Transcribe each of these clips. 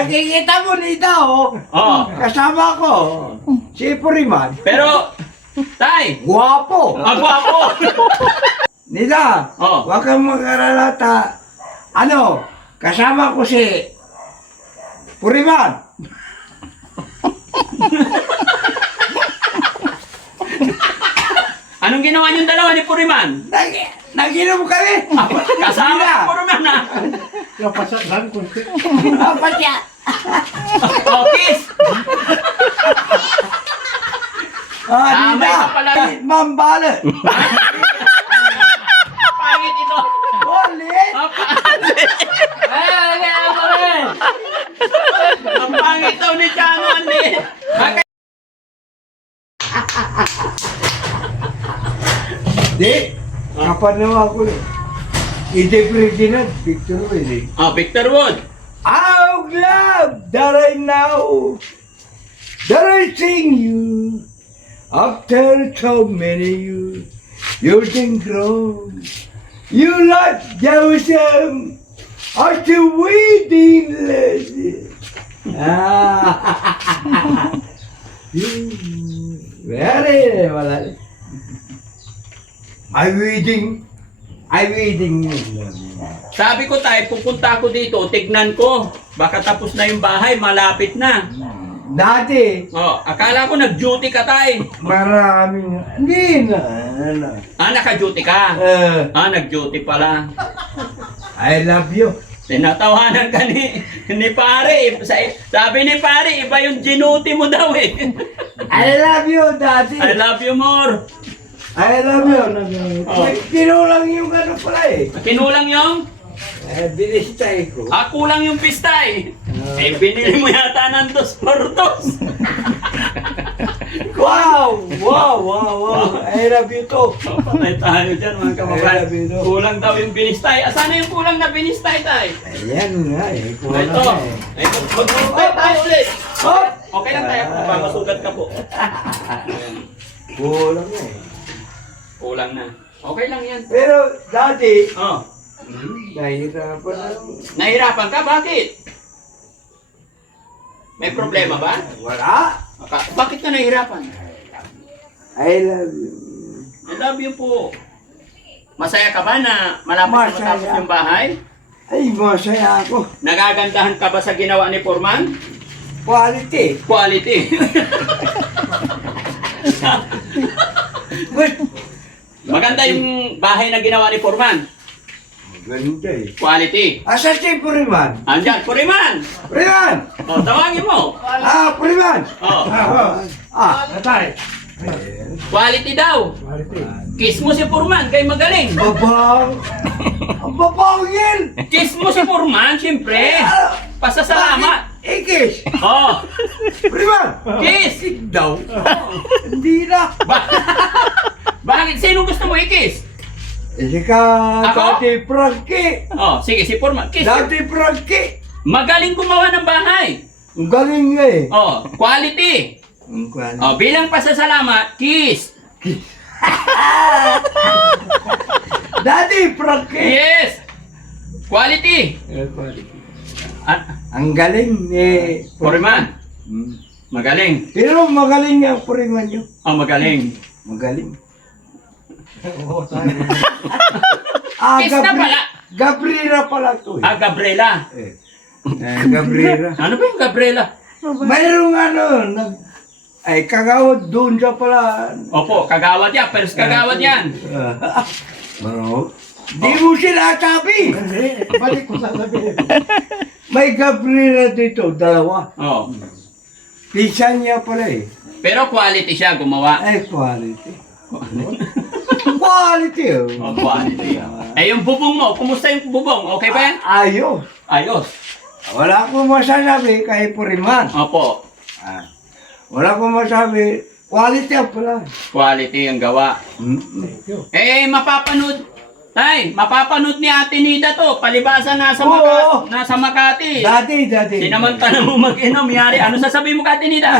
Nakikita mo nito, Oh. kasama ko, si Puriman. Pero, tay, Guwapo. agwapo. Nida, Oh. huwag kang mag-aralata. Ano, kasama ko si Puriman. Anong ginawa niyong dalawa ni Puriman? Naginom kami. Kasama Nida. ni Puriman na. Apa siya? Oh, kiss. Ah, Damay Nida. ka pala. Mambala. Pangit ito. Ulit. Ang pangit daw ni Chano, Andy. Di, kapanawa ko eh. Ide-pretty na, picture mo eh. Oh, Victor Wood. How glad that I know that I sing you after so many years. You can grow. You like Joseph at the wedding lady. Ah, very well. I waiting. Sabi ko tayo, pupunta ako dito, tignan ko. Baka tapos na yung bahay, malapit na. Dati, Oh, akala ko nag-duty ka tayo. maraming, hindi na, ano. Naka-duty ka. Nag-duty pala. I love you. Tinatawanan ka ni pare. Sabi ni pare, iba yung ginuti mo daw eh. I love you, Daddy. I love you more. I love you. Oh. Kinulang yung ano pala eh. Kinulang yung? Binistay ko. Kulang yung pista eh. Binili mo yata ng 2 por 2. Wow! I love you too. Patay tayo dyan mga kababayan. Ay, Rabino. Kulang daw yung binistay. Asan na yung kulang na binistay tayo? Ayan nga eh. Kulang Ito. na eh. Ay, mag-binistay tayo ulit. Oh! Okay lang tayo. Masugat ka po. Kulang na eh. Kulang na. Okay lang yan. Pero, Daddy, Oh. nahihirapan na. Nahirapan ka? Bakit? May problema ba? Wala. Bakit ka nahihirapan? I love you. I love you po. Masaya ka ba na malapit na Masaya. matapos yung bahay? Ay, masaya ako. Nagagandahan ka ba sa ginawa ni Foreman? Quality. Quality. Maganda yung bahay na ginawa ni Foreman. Ganda eh. Quality. Asa si Puriman? Andyan, Foreman! Puriman! O, tawagin mo. Puriman! O, Natay. quality daw. Kiss mo si Foreman, kay magaling. Babang! Ang babangin! Kiss mo si Foreman, siyempre. Pasasalamat. Ikis! O, Puriman! kiss. Daw? Hindi na. Bakit? Sino gusto mo i-kiss? Hindi ka, Ako? Dati Frankie! O, sige, si Foreman. Kiss. Dati Frankie! Magaling gumawa ng bahay. Ang galing nga eh. O, quality. Ang galing. O, bilang pasasalamat, kiss. Dati Frankie! Yes. Quality. Ang galing eh. Foreman. Hmm. Magaling. Pero magaling nga ang Puriman nyo. Oh, magaling. Magaling. Kiss na pala. Gabriela pala to eh. Gabriela. Gabriela. Ano ba yung Gabriela? Mayroong ano, ay kagawad doon siya pala. Opo, kagawad yan. Pero kagawad yan. Bro, di mo sinasabi. Balik ko sasabihin. May Gabriela dito, dalawa. Oh. Pinsan niya pala eh. Pero quality siya gumawa. Ay, quality. Quality oh. Oh, quality. Eh, yung bubong mo, kumusta yung bubong? Okay ba yan? Ayos. Ayos. Wala akong masasabi kay Puriman. Opo. Wala akong masabi. Quality ang pala. Quality ang gawa. Eh, mapapanood. Tay, mapapanood ni Ate Nida to. Palibasa nasa, Oo. nasa Makati. Dati. Sinamantala mo mag-inom, yari. Ano sasabihin mo kay Ate Nida?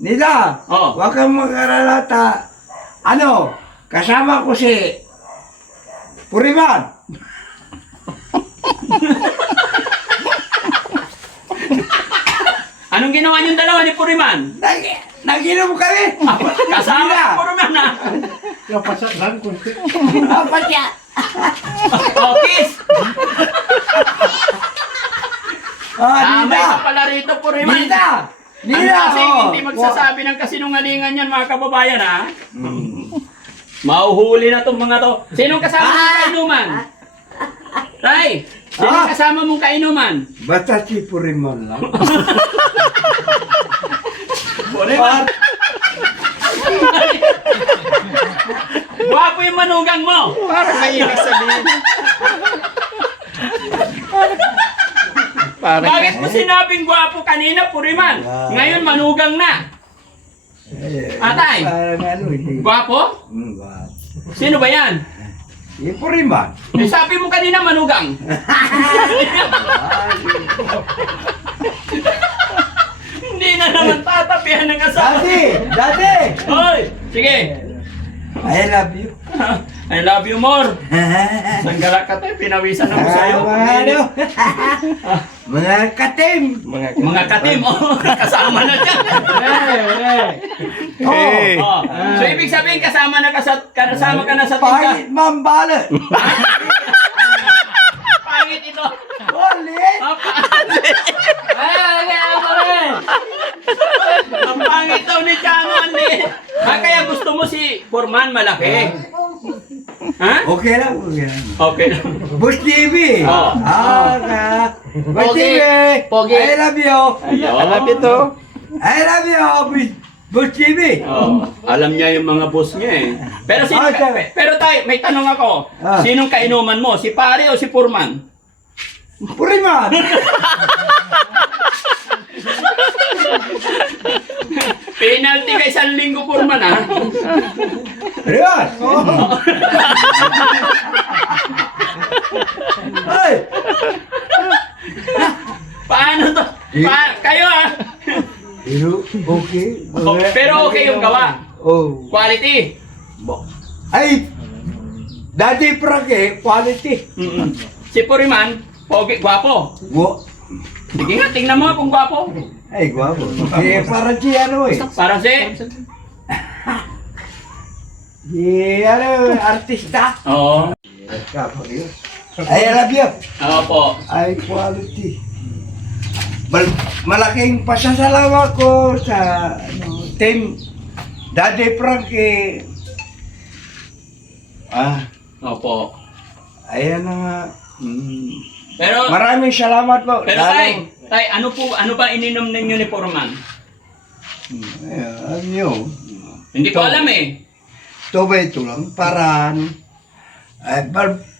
Nida, Oh. huwag kang mag-aralata. Ano, kasama ko si Puriman. Anong ginawa niyong dalawa ni Puriman? Nag-inom kami. Kasama ni Puriman ha? Napasat lang kunti. Apa siya? Oh, kiss! Damay Nina. ka pala rito, Puriman. Nina. Ano Nina. kasi hindi magsasabi ng kasinungalingan yan, mga kababayan, ha? Mauhuli na tong mga to. Sinong kasama mong kainuman? Tay, sinong kasama mong kainuman? Basta si Puriman lang. Puriman. Gwapo yung manugang mo. Parang may ibig sabihin. Parang Bakit mo sinabing gwapo kanina, Puriman? Ngayon manugang na. Atay. Parang ano eh. Gwapo? Ba? Sino ba yan? Si Puriman. Eh, sabi mo kanina manugang. Hindi na naman tatapihan ng asawa. Daddy. Hoy, sige. I love you. I love you more. Sanggala ka tayo, pinawisan ako sa'yo. Mga ano? Mga katim. Mga katim, oh, kasama na dyan. Oh. So, ibig sabihin, kasama ka na sa tingka. Pangit mambalot. Pangit ito. Ulit. Ah, Ang pangit daw ni Chano, Andy. Kaya gusto mo si Foreman malaki. Ha? Okay lang. Okay lang. Bush TV. Oh. Bush TV. Pogi. I love you. Alam ito. I love you. Bush TV. Oh, alam niya yung mga boss niya eh. Pero pero tayo, may tanong ako. Ah. Sinong kainuman mo? Si pare o si Foreman? Puriman. Penalty ka 1 linggo, Foreman, ha? Ayan. Ay. Paano to? Kayo, ha? Pero okay. Pero okay yung gawa. Oh. Quality. Ay. Daddy Frank eh. Quality. Si Foreman, pogi, gwapo. Sige nga, tingnan mo kung gwapo. Ay, guwapo. Eh, parang si ano eh. Parang si... Si ano, artista. Oo. Ay, I love you. Opo. Ay, quality. Malaking pasasalamat ko sa team Daddy Frank eh. Opo. Ayan na nga. Pero, Maraming salamat po. pero tay, ano ba ininom ninyo ni Foreman? Ano yun? Hindi ko alam eh. Ito ba ito lang? Parang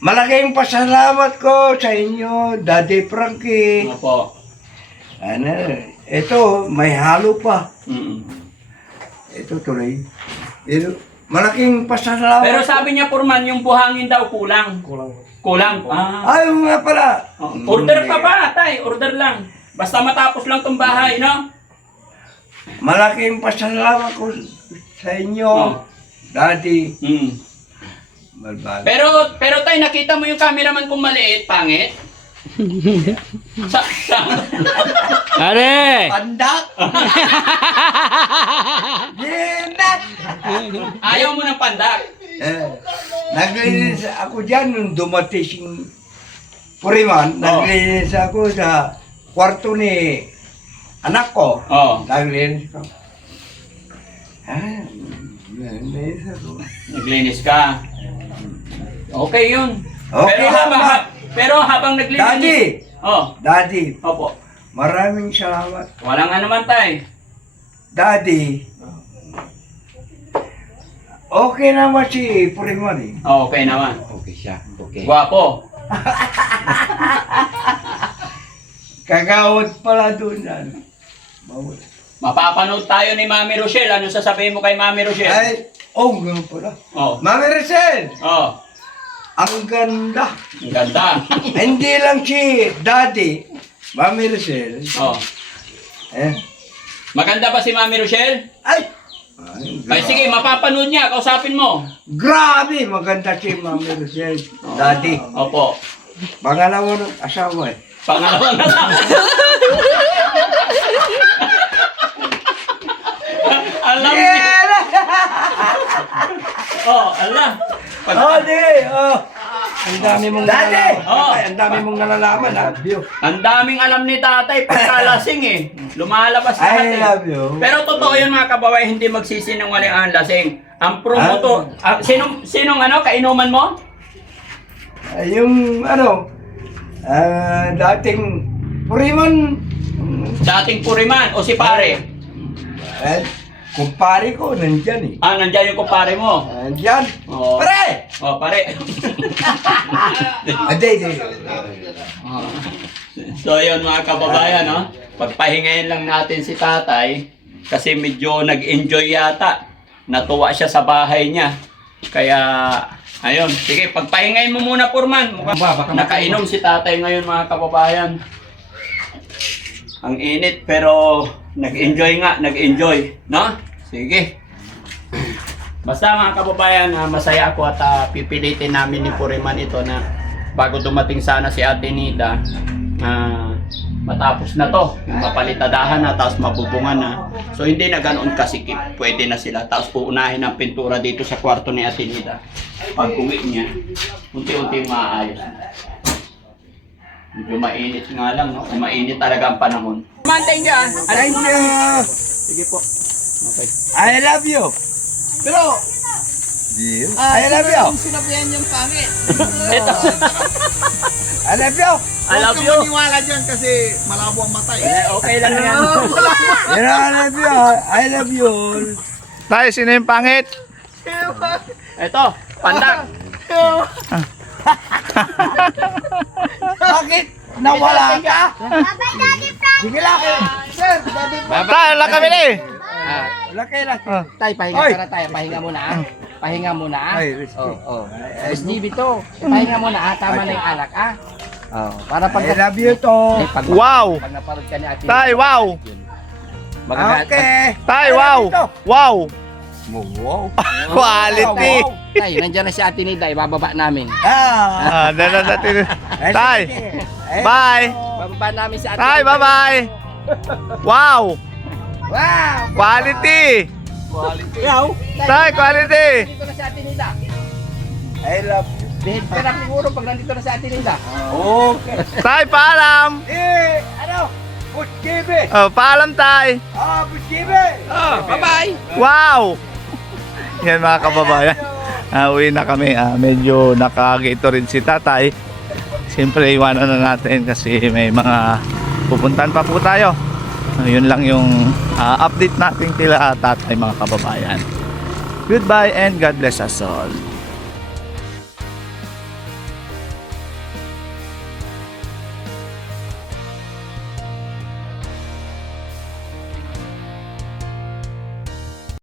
malaking pasalamat ko sa inyo, Daddy Frankie. Opo. Ano, ito, may halo pa. Ito tuloy. Ito, malaking pasalamat. Pero sabi niya, Foreman, yung buhangin daw kulang. Kulang. Ay, nga pala. Order pa ba, tay? Order lang. Basta matapos lang tong bahay, no? Malaking pasalamat ko sa inyo, Daddy. Balbal. Pero tay, nakita mo yung cameraman kung maliit, pangit? Are! Pandak! Ginat! Ayaw mo ng pandak. Naglinis ako dyan nung dumating si Puriman. Naglinis ako sa kwarto ni anak ko. Oh. Naglinis ako. Naglinis ako. Naglinis ka. Okay yun. Okay lang ba? Pero habang naglinis... Daddy! Oh. Daddy, Opo. maraming salamat. Walang ano man tay. Daddy, okay naman si Puriman eh. Oh, okay naman. Okay siya. Okay. Guwapo. Kagawad pala doon. Bawal. Mapapanood tayo ni Mami Rochelle. Ano sasabihin mo kay Mami Rochelle? Ay, ganun pala. Oh. Mami Rachel, Oh. ang ganda. Ang ganda. Hindi lang si Daddy, Mami Rachel. Oh. Maganda ba si Mami Rochelle? Ay! Ay sige, mapapanood niya. Kausapin mo. Grabe, maganda si Mami Rachel. Daddy, Opo. pangalawa ng asawa eh. Pangalawang asawa. Ala. Oh, di. Oh. Ang dami mong nalalaman. Oh. Ang dami mong nalalaman, ha? Ang daming alam ni tatay pagkalasing eh. Lumalabas lahat I eh. love you. Pero totoo yun mga kababayan, hindi magsisinungaling ang lasing. Ang promoto, sinong kainuman mo? Yung ano, dating Puriman, Dating Puriman o si pare? kumpare ko, nandyan eh. Nandiyan yung kumpare mo. Nandyan. Oo. Pare! Pare. Hindi. So yun mga kababayan, no? Pagpahingayin lang natin si tatay kasi medyo nag-enjoy yata. Natuwa siya sa bahay niya. Kaya, ayun. Sige, pagpahingayin mo muna, Purman. Mukhang nakainom si tatay ngayon mga kababayan. Ang init pero nag-enjoy nga, no? Sige. Basta mga kababayan, masaya ako at pipilitin namin ni Puriman ito na bago dumating sana si Ate Nida, matapos na to, yung mapalitadahan na, tapos mabubungan na. So hindi na ganoon kasikip, pwede na sila. Tapos uunahin ang pintura dito sa kwarto ni Ate Nida. Pag uwi niya, unti-unti maayos na. Medyo mainit nga lang, no? Mainit talaga ang panahon. Mantay ka! Thank you. Sige po. Okay. I love you. Pero, I love you. Sinabihan yung pangit. ito. I love you. I love you. Maniwala dyan kasi malabo ang mata eh. Okay lang yan. You know, I love you. I love you. Tay, sino yung pangit? Ito, pandak. Bakit? Nawala ka? Sige lang. Sir, Tay, wala kami na eh. laki. Tay, pahinga Oy! ka na tayo. Pahinga muna ah. Pahinga muna ah. Ay, risky. Mas GB to. Pahinga muna ah. Tama na yung alak ah. Para pag... I love you to. Pag, Wow! Pag naparod ka ni Ate. Tay, wow! Okay. Tay, wow! Wow! Wow. Quality! Tay, nandiyan na si Ate Nida. Ibababa namin. Natin. Tay, bye! Bababa namin si Ate Tay, Nida. bye-bye! Wow! Wow. Quality! Tay, quality! Nandito na si Ate Nida. I love you. Dahil pera siguro pag nandito na si Ate Nida. Okay. Tay, paalam! Ano? Buskibe. Paalam, Tay! Buskibe. Bye-bye! Wow! Yan mga kababayan. Uwi na kami. Medyo nakagito rin si tatay. Siyempre iwanan na natin kasi may mga pupuntan pa po tayo. Yun lang yung update natin kila tatay mga kababayan. Goodbye and God bless us all.